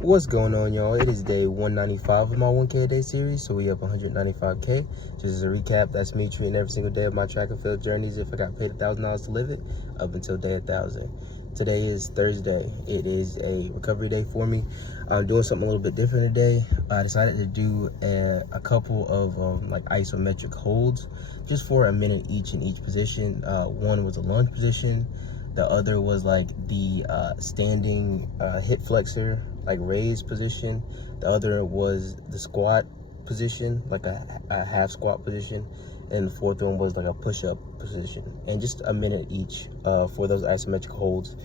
What's going on, y'all? It is day 195 of my 1K a day series, so we up 195K. Just as a recap, that's me treating every single day of my track and field journeys if I got paid $1,000 to live it, up until day 1,000. Today is Thursday. It is a recovery day for me. I'm doing something a little bit different today. I decided to do a couple of like isometric holds, just for a minute each in each position. One was a lunge position. The other was like the standing hip flexor, like raised position. The other was the squat position, like a half squat position. And the fourth one was like a push-up position. And just a minute each for those isometric holds.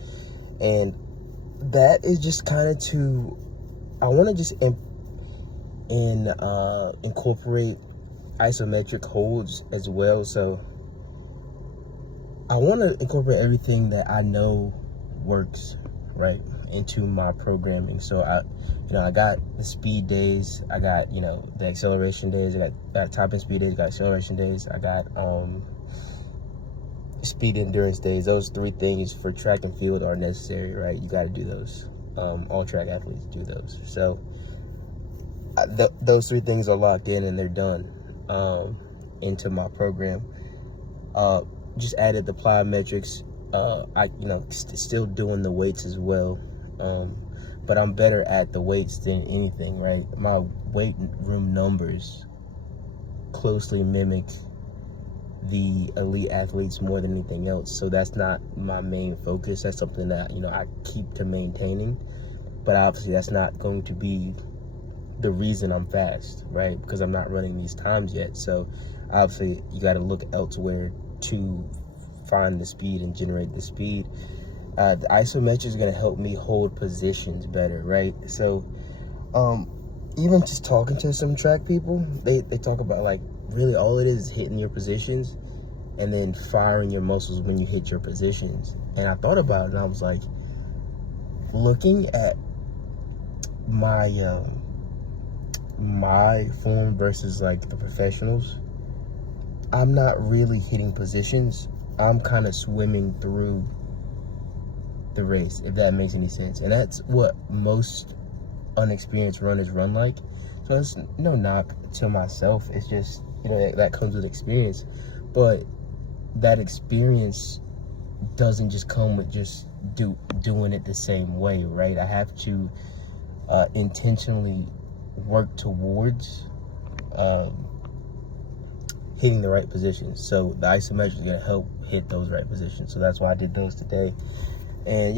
And that is just kind of I want to just incorporate isometric holds as well. So I want to incorporate everything that I know works, right, into my programming. So I got the speed days, I got, the acceleration days, I got top and speed days, I got acceleration days, I got speed endurance days. Those three things for track and field are necessary, right? You got to do those. All track athletes do those. So those three things are locked in and they're done into my program. Just added the plyometrics. Still doing the weights as well, but I'm better at the weights than anything, right? My weight room numbers closely mimic the elite athletes more than anything else, so that's not my main focus. That's something that I keep to maintaining, but obviously that's not going to be the reason I'm fast, right? Because I'm not running these times yet. So obviously you got to look elsewhere to find the speed and generate the speed. The isometric is going to help me hold positions better, right? So even just talking to some track people, they talk about, like, really all it is hitting your positions and then firing your muscles when you hit your positions. And I thought about it and I was like, looking at my my form versus like the professionals, I'm not really hitting positions. I'm kind of swimming through the race, if that makes any sense. And that's what most unexperienced runners run like. So it's no knock to myself. It's just, that comes with experience. But that experience doesn't just come with just doing it the same way, right? I have to intentionally work towards hitting the right positions. So the isometric is going to help hit those right positions. So that's why I did those today. And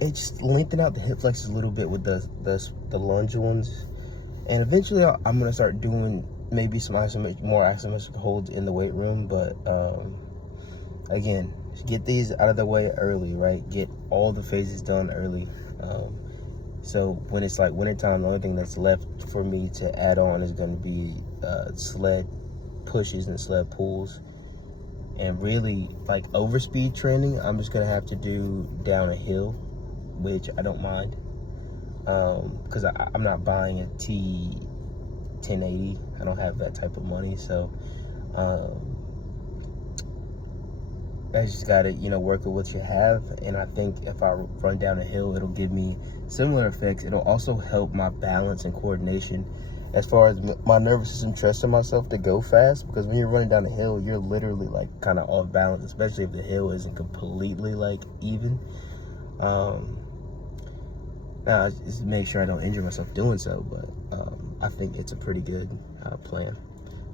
it just lengthened out the hip flexors a little bit with the lunge ones. And eventually I'm going to start doing maybe some more isometric holds in the weight room. But again, get these out of the way early, right? Get all the phases done early. So when it's like wintertime, the only thing that's left for me to add on is going to be sled pushes and sled pulls. And really, like, overspeed training, I'm just going to have to do down a hill, which I don't mind, because I'm not buying a T1080. I don't have that type of money. So I just got to, work with what you have. And I think if I run down a hill, it'll give me similar effects. It'll also help my balance and coordination as far as my nervous system trusting myself to go fast. Because when you're running down a hill, you're literally like kind of off balance, especially if the hill isn't completely like even. Now, just make sure I don't injure myself doing so. But I think it's a pretty good plan.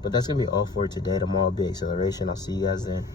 But that's going to be all for today. Tomorrow will be acceleration. I'll see you guys then.